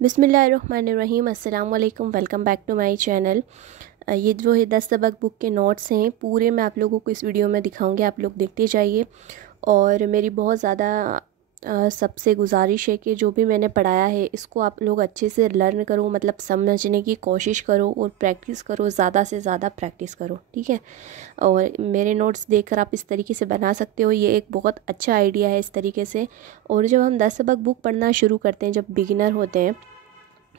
बिस्मिल्लाहिर्रहमानिर्रहीम। अस्सलाम वालेकुम। Welcome back to my channel. ये जो है 10 सबक बुक के नोट्स हैं, पूरे मैं आप लोगों को इस वीडियो में दिखाऊंगी। आप लोग देखते जाइए। और मेरी बहुत ज़्यादा सबसे गुजारिश है कि जो भी मैंने पढ़ाया है इसको आप लोग अच्छे से लर्न करो, मतलब समझने की कोशिश करो और प्रैक्टिस करो, ज़्यादा से ज़्यादा प्रैक्टिस करो, ठीक है। और मेरे नोट्स देखकर आप इस तरीके से बना सकते हो। ये एक बहुत अच्छा आइडिया है इस तरीके से। और जब हम 10 सबक बुक पढ़ना शुरू करते हैं, जब बिगिनर होते हैं,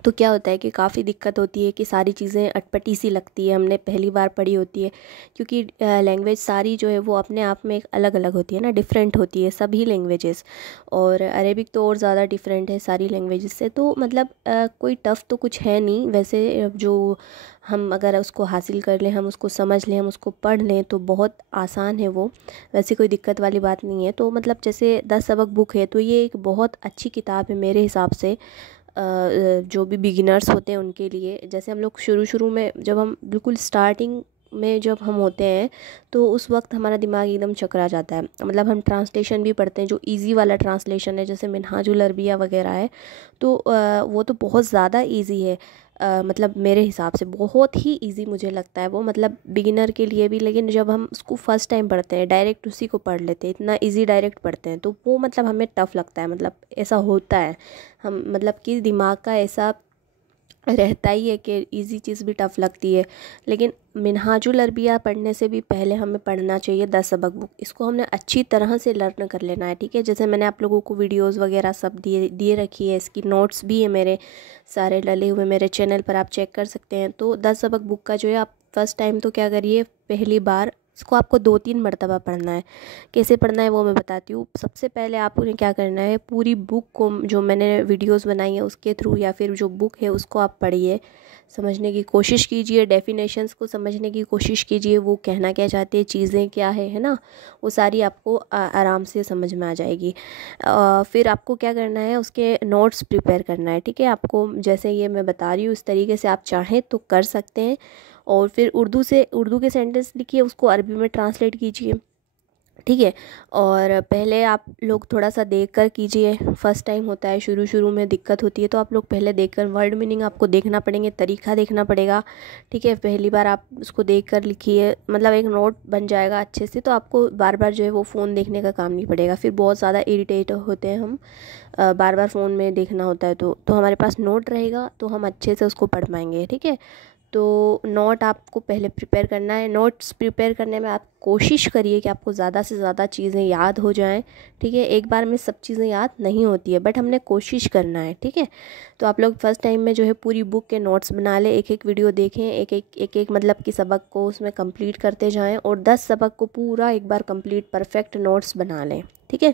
तो क्या होता है कि काफ़ी दिक्कत होती है कि सारी चीज़ें अटपटी सी लगती है, हमने पहली बार पढ़ी होती है। क्योंकि लैंग्वेज सारी जो है वो अपने आप में एक अलग अलग होती है ना, डिफरेंट होती है सभी लैंग्वेजेस। और अरेबिक तो और ज़्यादा डिफरेंट है सारी लैंग्वेजेस से। तो मतलब कोई टफ़ तो कुछ है नहीं वैसे। जो हम अगर उसको हासिल कर लें, हम उसको समझ लें, हम उसको पढ़ लें, तो बहुत आसान है वो। वैसे कोई दिक्कत वाली बात नहीं है। तो मतलब जैसे 10 सबक बुक है, तो ये एक बहुत अच्छी किताब है मेरे हिसाब से। जो भी बिगिनर्स होते हैं उनके लिए। जैसे हम लोग शुरू में, जब हम बिल्कुल स्टार्टिंग में जब हम होते हैं, तो उस वक्त हमारा दिमाग एकदम चकरा जाता है। मतलब हम ट्रांसलेशन भी पढ़ते हैं, जो इजी वाला ट्रांसलेशन है, जैसे मिनहाजुल अरबिया वगैरह है, तो वो तो बहुत ज़्यादा इजी है। मतलब मेरे हिसाब से बहुत ही इजी मुझे लगता है वो, मतलब बिगिनर के लिए भी। लेकिन जब हम उसको फ़र्स्ट टाइम पढ़ते हैं, डायरेक्ट उसी को पढ़ लेते हैं, इतना इजी डायरेक्ट पढ़ते हैं, तो वो मतलब हमें टफ़ लगता है। मतलब ऐसा होता है, हम मतलब कि दिमाग का ऐसा रहता ही है कि इजी चीज़ भी टफ़ लगती है। लेकिन मिनहाजुल अरबिया पढ़ने से भी पहले हमें पढ़ना चाहिए 10 सबक बुक। इसको हमने अच्छी तरह से लर्न कर लेना है, ठीक है। जैसे मैंने आप लोगों को वीडियोस वगैरह सब दिए दिए रखी है, इसकी नोट्स भी है मेरे सारे डले हुए मेरे चैनल पर, आप चेक कर सकते हैं। तो 10 सबक बुक का जो है, आप फर्स्ट टाइम तो क्या करिए, पहली बार इसको आपको 2-3 मरतबा पढ़ना है। कैसे पढ़ना है वो मैं बताती हूँ। सबसे पहले आप उन्हें क्या करना है, पूरी बुक को, जो मैंने वीडियोस बनाई है उसके थ्रू, या फिर जो बुक है उसको आप पढ़िए, समझने की कोशिश कीजिए, डेफिनेशंस को समझने की कोशिश कीजिए, वो कहना क्या चाहते हैं, चीज़ें क्या है ना, वो सारी आपको आराम से समझ में आ जाएगी। फिर आपको क्या करना है, उसके नोट्स प्रिपेयर करना है, ठीक है। आपको जैसे ये मैं बता रही हूँ इस तरीके से आप चाहें तो कर सकते हैं। और फिर उर्दू के सेंटेंस लिखिए, उसको अरबी में ट्रांसलेट कीजिए, ठीक है। और पहले आप लोग थोड़ा सा देख कर कीजिए, फर्स्ट टाइम होता है, शुरू में दिक्कत होती है, तो आप लोग पहले देखकर, वर्ड मीनिंग आपको देखना पड़ेंगे, तरीका देखना पड़ेगा, ठीक है। पहली बार आप उसको देख कर लिखिए, मतलब एक नोट बन जाएगा अच्छे से। तो आपको बार बार जो है वो फ़ोन देखने का काम नहीं पड़ेगा। फिर बहुत ज़्यादा इरिटेट होते हैं हम, बार बार फ़ोन में देखना होता है, तो हमारे पास नोट रहेगा तो हम अच्छे से उसको पढ़ पाएंगे, ठीक है। तो नोट आपको पहले प्रिपेयर करना है। नोट्स प्रिपेयर करने में आप कोशिश करिए कि आपको ज़्यादा से ज़्यादा चीज़ें याद हो जाएं, ठीक है। एक बार में सब चीज़ें याद नहीं होती है, बट हमने कोशिश करना है, ठीक है। तो आप लोग फर्स्ट टाइम में जो है पूरी बुक के नोट्स बना लें, एक एक वीडियो देखें, एक एक मतलब कि सबक को उसमें कंप्लीट करते जाएं, और 10 सबक को पूरा एक बार कंप्लीट परफेक्ट नोट्स बना लें, ठीक है।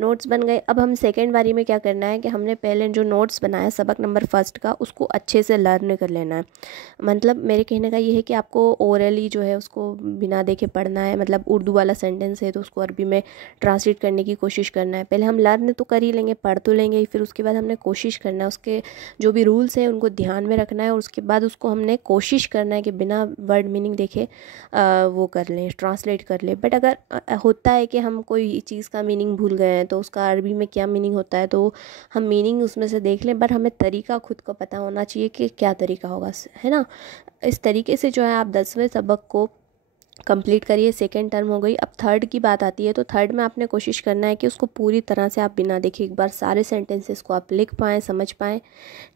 नोट्स बन गए। अब हम सेकेंड बारी में क्या करना है कि हमने पहले जो नोट्स बनाया सबक नंबर फर्स्ट का, उसको अच्छे से लर्न कर लेना है। मतलब मेरे कहने का ये है कि आपको ओरली जो है उसको बिना देखे पढ़ना है। मतलब उर्दू वाला सेंटेंस है तो उसको अरबी में ट्रांसलेट करने की कोशिश करना है। पहले हम लर्न तो कर ही लेंगे, पढ़ तो लेंगे, फिर उसके बाद हमने कोशिश करना है, उसके जो भी रूल्स हैं उनको ध्यान में रखना है, और उसके बाद उसको हमने कोशिश करना है कि बिना वर्ड मीनिंग देखे वो कर लें, ट्रांसलेट कर लें। बट अगर होता है कि हम कोई चीज़ का मीनिंग भूल गए हैं, तो उसका अरबी में क्या मीनिंग होता है, तो हम मीनिंग उसमें से देख लें, बट हमें तरीका खुद को पता होना चाहिए कि क्या तरीका होगा, है ना। इस तरीके से जो है आप 10वें सबक को कंप्लीट करिए। सेकेंड टर्म हो गई। अब थर्ड की बात आती है, तो थर्ड में आपने कोशिश करना है कि उसको पूरी तरह से आप बिना देखे एक बार सारे सेंटेंसेस को आप लिख पाएँ, समझ पाएँ,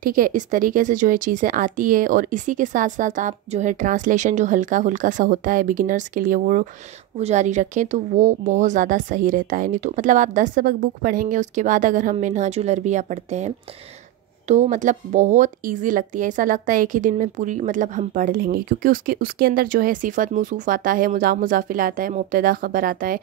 ठीक है। इस तरीके से जो है चीज़ें आती है। और इसी के साथ साथ आप जो है ट्रांसलेशन जो हल्का फुल्का सा होता है बिगिनर्स के लिए, वो जारी रखें, तो वो बहुत ज़्यादा सही रहता है। नहीं तो मतलब आप 10 सबक बुक पढ़ेंगे, उसके बाद अगर हम मिनहाजुल अरबिया पढ़ते हैं, तो मतलब बहुत इजी लगती है। ऐसा लगता है एक ही दिन में पूरी मतलब हम पढ़ लेंगे, क्योंकि उसके अंदर जो है सिफ़त मौसूफ़ आता है, मुज़ाफ़ मुज़ाफ़िल आता है, मुब्तदा ख़बर आता है,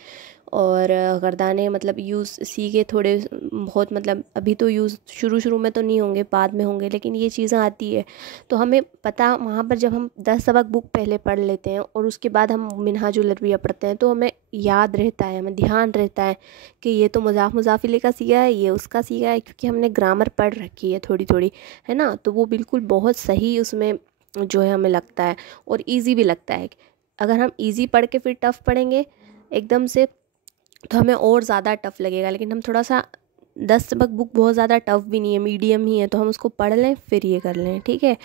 और गर्दाने मतलब यूज़ सी के थोड़े बहुत, मतलब अभी तो यूज़ शुरू में तो नहीं होंगे, बाद में होंगे, लेकिन ये चीज़ें आती है। तो हमें पता, वहाँ पर जब हम 10 सबक बुक पहले पढ़ लेते हैं और उसके बाद हम मिनहाजुल अरबिया पढ़ते हैं, तो हमें याद रहता है, हमें ध्यान रहता है कि ये तो मुज़ाफ़ मुज़ाफ़िले का सीगा है, ये उसका सीगा है, क्योंकि हमने ग्रामर पढ़ रखी है थोड़ी थोड़ी, है ना। तो वो बिल्कुल बहुत सही उसमें जो है हमें लगता है, और इजी भी लगता है। अगर हम इजी पढ़ के फिर टफ़ पढ़ेंगे एकदम से, तो हमें और ज़्यादा टफ़ लगेगा। लेकिन हम थोड़ा सा 10 सबक बुक बहुत ज़्यादा टफ़ भी नहीं है, मीडियम ही है, तो हम उसको पढ़ लें फिर ये कर लें, ठीक है।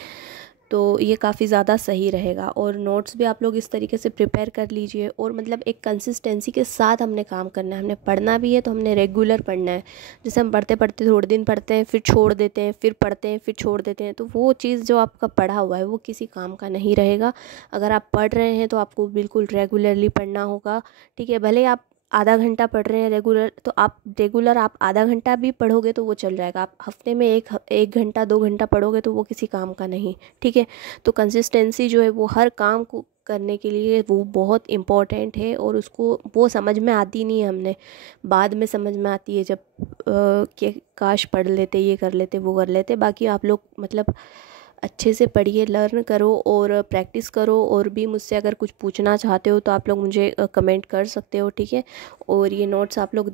तो ये काफ़ी ज़्यादा सही रहेगा। और नोट्स भी आप लोग इस तरीके से प्रिपेयर कर लीजिए, और मतलब एक कंसिस्टेंसी के साथ हमने काम करना है। हमने पढ़ना भी है तो हमने रेगुलर पढ़ना है। जैसे हम पढ़ते पढ़ते थोड़े दिन पढ़ते हैं, फिर छोड़ देते हैं, फिर पढ़ते हैं, फिर छोड़ देते हैं, तो वो चीज़ जो आपका पढ़ा हुआ है वो किसी काम का नहीं रहेगा। अगर आप पढ़ रहे हैं तो आपको बिल्कुल रेगुलरली पढ़ना होगा, ठीक है। भले आप आधा घंटा पढ़ रहे हैं रेगुलर, तो आप आधा घंटा भी पढ़ोगे तो वो चल जाएगा। आप हफ्ते में एक घंटा 2 घंटा पढ़ोगे तो वो किसी काम का नहीं, ठीक है। तो कंसिस्टेंसी जो है वो हर काम को करने के लिए वो बहुत इम्पोर्टेंट है, और उसको वो समझ में आती नहीं है, हमने बाद में समझ में आती है जब कि काश पढ़ लेते, ये कर लेते, वो कर लेते। बाकी आप लोग मतलब अच्छे से पढ़िए, लर्न करो और प्रैक्टिस करो। और भी मुझसे अगर कुछ पूछना चाहते हो तो आप लोग मुझे कमेंट कर सकते हो, ठीक है। और ये नोट्स आप लोग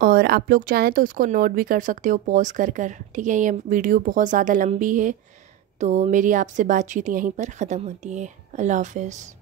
और आप लोग चाहें तो उसको नोट भी कर सकते हो पॉज कर कर, ठीक है। ये वीडियो बहुत ज़्यादा लंबी है, तो मेरी आपसे बातचीत यहीं पर ख़त्म होती है। अल्लाह हाफ़िज़।